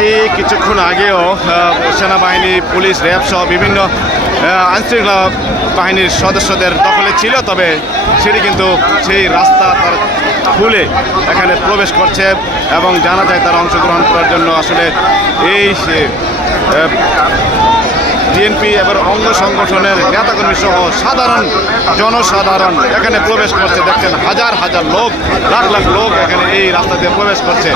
রাস্তাটি কিছুক্ষণ আগেও সেনাবাহিনী, পুলিশ, র্যাব সহ বিভিন্ন আইনশৃঙ্খলা বাহিনীর সদস্যদের দখলে ছিল, তবে সেটি কিন্তু সেই রাস্তা তার খুলে এখানে প্রবেশ করছে এবং জানা যায় তারা অংশগ্রহণ করার জন্য আসলে এই বিএনপি এবার অঙ্গ সংগঠনের নেতাকর্মী সহ সাধারণ জনসাধারণ এখানে প্রবেশ করছে। দেখছেন হাজার হাজার লোক, লাখ লাখ লোক এখানে এই রাস্তা দিয়ে প্রবেশ করছে।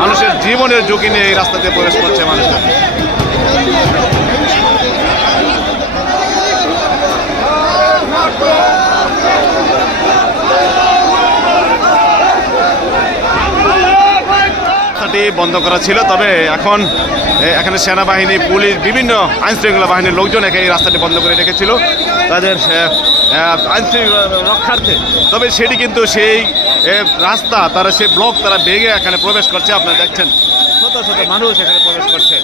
মানুষের জীবনের ঝুঁকি নিয়ে এই রাস্তা দিয়ে প্রবেশ করছে মানুষের। বন্ধ করা ছিল, তবে এখন এখানে সেনাবাহিনী, পুলিশ, বিভিন্ন আইনশৃঙ্খলা বাহিনীর লোকজন এখানে এই রাস্তাটি বন্ধ করে রেখেছিল তাদের আইনশৃঙ্খলা রক্ষার্থে। তবে সেটি কিন্তু সেই রাস্তা তারা সেই ব্লক তারা ভেঙে এখানে প্রবেশ করছে। আপনারা দেখছেন শত শত মানুষ এখানে প্রবেশ করছে।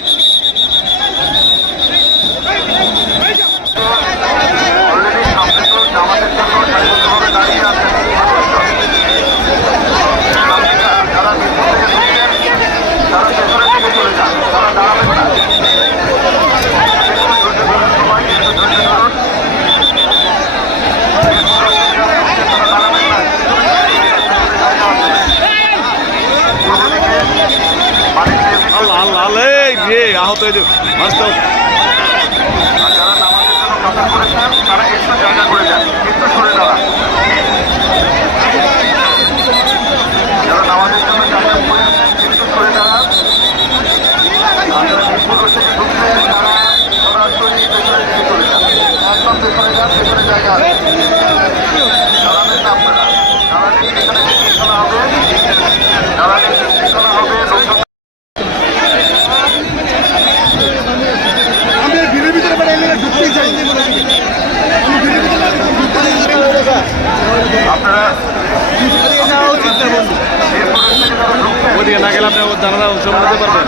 আহত হয়ে মানুষ তো তারা একটু জায়গা করে যান, একটু সরে দাঁড়ান। যারা নামাজের জন্য জায়গা করে একটু সরে দাঁড়ান। থেকে ঢুকলে তারা সরাসরি পেছনের দিকে চলে যান, একদম পেছনে যান, পেছনে জায়গা আছে। দাঁড়াবেন না আপনারা, দাঁড়ালে এখানে শৃঙ্খলা হবে, দাঁড়ালে শৃঙ্খলা হবে। আপনারা ওদিকে না গেলে আপনি জানালা অংশগ্রহণ করতে পারবেন।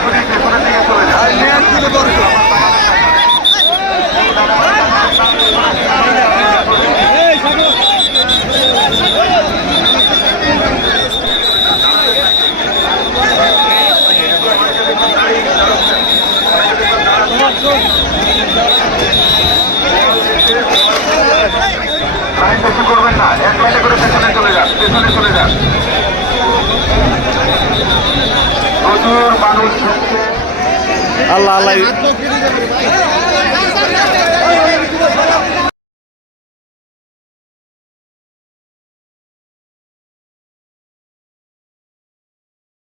বেশি করবেন না, এক লাইনে করে পেছনে চলে যান, পেছনে চলে যান। প্রচুর মানুষ আল্লাহ আল্লাহ